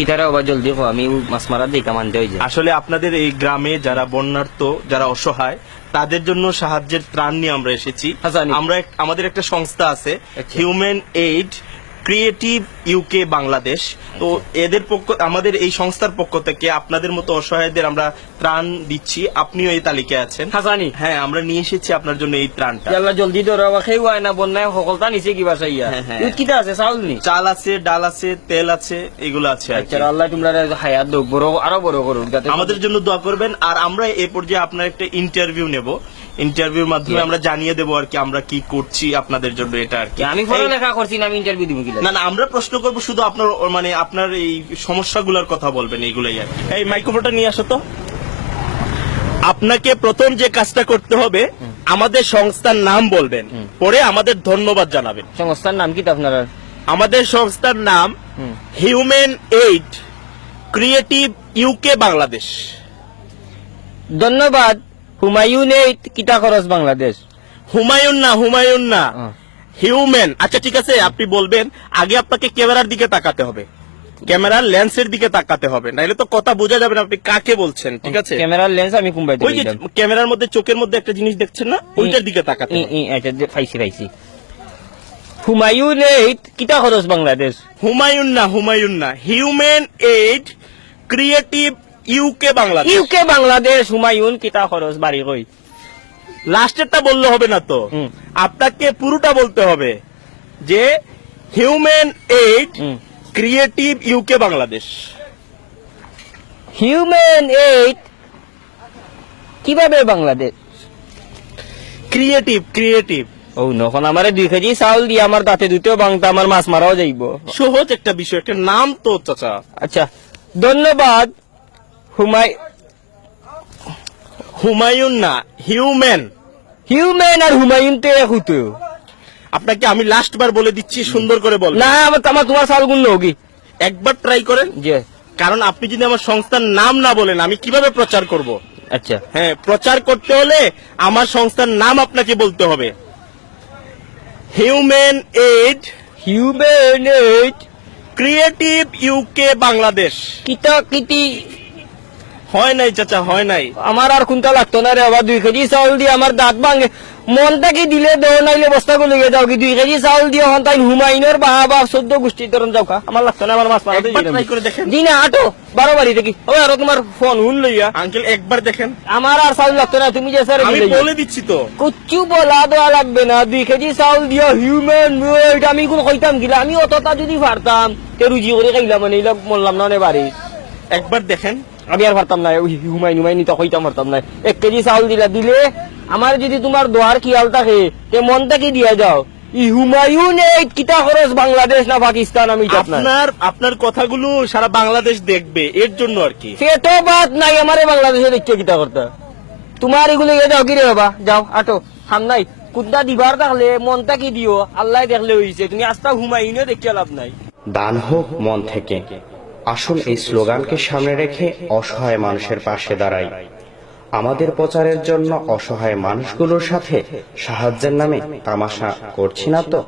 কিতারে আবার জলদি কো, আমি মাছ মারার দিকে মানতে হয়ে যায়। আসলে আপনাদের এই গ্রামে যারা বন্যার্ত, যারা অসহায়, তাদের জন্য সাহায্যের ত্রাণ নিয়ে আমরা এসেছি। জানি। আমরা আমাদের একটা সংস্থা আছে, আচ্ছা। Human aid creative UK Bangladesh. তো এদের আমাদের এই সংস্থার পক্ষ থেকে আপনাদের মতো অসহায়দের আমরা ত্রাণ দিচ্ছি। আপনিও এই তালিকায় আছেন। হাসানি হ্যাঁ, আমরা নিয়ে এসেছি আপনার জন্য এই ত্রাণটা। আল্লাহ জলদি ধরো, খেয়ে হয় না বন্যায় সকলটা নিচে কিবা চাইয়া। হ্যাঁ, হ্যাঁ। কিতা আছে চাউল নি? চাল আছে, ডাল আছে, তেল আছে, এগুলো আছে আর কি। আচ্ছা, আল্লাহ তোমরা হায়াত দোক বড়, আরো বড় করুক যাতে আমাদের জন্য দোয়া করবেন। আর আমরা এই পর্যায়ে আপনার একটা ইন্টারভিউ নেব। ইন্টারভিউর মাধ্যমে আমরা জানিয়ে দেবো আর কি আমরা কি করছি আপনাদের জন্য, এটা আর কি। আমি পড়ালেখা করছি না, আমি ইন্টারভিউ দিব কি? না না, আমরা প্রশ্ন করব শুধু আপনার, মানে আপনার এই সমস্যাগুলোর কথা বলবেন, এইগুলাই আর কি। এই মাইক্রোফোনটা নিয়ে আসো তো। আপনাকে প্রথম যে কাজটা করতে হবে, আমাদের সংস্থার নাম বলবেন, পরে আমাদের ধন্যবাদ জানাবেন। সংস্থার নাম কি আপনার? আমাদের সংস্থার নাম human aid creative UK Bangladesh. ধন্যবাদ। হুমায়ুন এইড কিতা খরচ বাংলাদেশ। হুমায়ুন না, হুমায়ুন না, হিউম্যান। আচ্ছা ঠিক আছে, আপনি বলবেন। আগে আপনাকে ক্যামেরার দিকে তাকাতে হবে, ক্যামেরার লেন্সের দিকে তাকাতে হবে, নাহলে তো কথা বোঝা যাবে না আপনি কাকে বলছেন। ঠিক আছে, ক্যামেরার লেন্স আমি কুম্বাই ওই যে ক্যামেরার মধ্যে চোখের মধ্যে একটা জিনিস দেখছেন না, ওইটার দিকে তাকাতে হবে। আচ্ছা, পাইছি। হুমায়ুন এইড কিতা খরচ বাংলাদেশ। হুমায়ুন না, হুমায়ুন না, human aid creative UK Bangladesh. UK Bangladesh. Humayun কিতা খরচ বাড়ি কই? লাস্টেরটা বললে হবে না তো, আপনাকে পুরোটা বলতে হবে যে human aid creative UK Bangladesh. Human aid কিভাবে বাংলাদেশ? Creative, creative. ও নখন আমারে 2 কেজি চাউল দিয়ে আমার দাঁতে দুটো বাংতা আমার মাছ মারাও যাইব। সহজ একটা বিষয়, একটা নাম তো চাচা। আচ্ছা, ধন্যবাদ। হুমায়ুন না, হিউম্যান। হিউম্যান আর হুমায়ুন তো এক হইতো। আপনাকে আমি লাস্ট বার বলে দিচ্ছি, সুন্দর করে বল। না, আমার তোমার চাউল গুণ হোগি একবার ট্রাই করেন। যে, কারণ আপনি যদি আমার সংস্থার নাম না বলেন, আমি কিভাবে প্রচার করব? আচ্ছা হ্যাঁ, প্রচার করতে হলে আমার সংস্থার নাম আপনাকে বলতে হবে। Human aid human aid creative UK Bangladesh. কিতা কিতি হয় নাই চাচা, হয় নাই। আমার আর কোনটা লাগতো না রে বাবা। 2 কেজি চাউল দিয়ে আমার দাঁত ভাঙে। মনটা কি দিলে দেও, নাইলে বস্তা গুলো যাও কি। 2 কেজি চাউল দিয়ে হন তাই হুমায়ুনের বাবা 14 গোষ্ঠী ধরন যাও কা। আমার লাগতো না, আমার মাছ মারা একবার ট্রাই করে দেখেন। জি না, আটো 12 বাড়ি থেকে। ও আর তোমার ফোন হুন লইয়া আঙ্কেল একবার দেখেন। আমার আর চাউল লাগতো না, তুমি যে স্যার আমি বলে দিচ্ছি তো। কুচ্ছু বলা দেওয়া লাগবে না। 2 কেজি চাউল দিয়া হিউম্যান এইড আমি কোন কইতাম গিলা। আমি অতটা যদি পারতাম তে রুজি করে খাইলাম, মানে এইলাক বললাম না বাড়ি। একবার দেখেন। আমি আর পারতাম না, হুমায়ুন তো কইতাম পারতাম না। 1 কেজি চাউল দিলে আমার যদি তোমার দোয়ার খেয়াল থাকে তে মনটা কি দিয়া যাও। হুমায়ুন এইড কিতা খরচ বাংলাদেশ না পাকিস্তান, আমি আপনার কথাগুলো সারা বাংলাদেশ দেখবে, এর জন্য আর কি। সে তো বাদ নাই, আমারে বাংলাদেশে দেখতে কিতা করতে। তোমার এগুলো যাও কি রে বাবা, যাও আটো হাম নাই। কুদ্দা দিবার থাকলে মনটা কি দিও, আল্লাহ দেখলে হইছে। তুমি আস্তা হুমায়ুনও দেখিয়া লাভ নাই। দান হোক মন থেকে। আসুন এই স্লোগানকে সামনে রেখে অসহায় মানুষের পাশে দাঁড়াই। আমাদের প্রচারের জন্য অসহায় মানুষগুলোর সাথে সাহায্যের নামে তামাশা করছি না তো।